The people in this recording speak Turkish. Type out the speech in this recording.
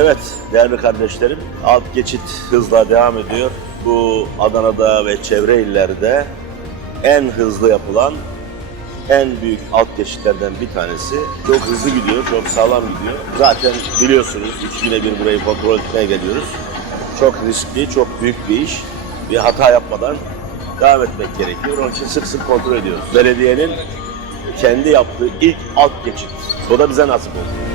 Evet, Değerli kardeşlerim, alt geçit hızla devam ediyor. Bu Adana'da ve çevre illerde en hızlı yapılan en büyük alt geçitlerden bir tanesi. Çok hızlı gidiyor, çok sağlam gidiyor. Zaten biliyorsunuz üç güne bir burayı kontrol etmeye geliyoruz. Çok riskli, çok büyük bir iş. Bir hata yapmadan devam etmek gerekiyor. Onun için sık sık kontrol ediyoruz. Belediyenin kendi yaptığı ilk alt geçit. Bu da bize nasip oldu.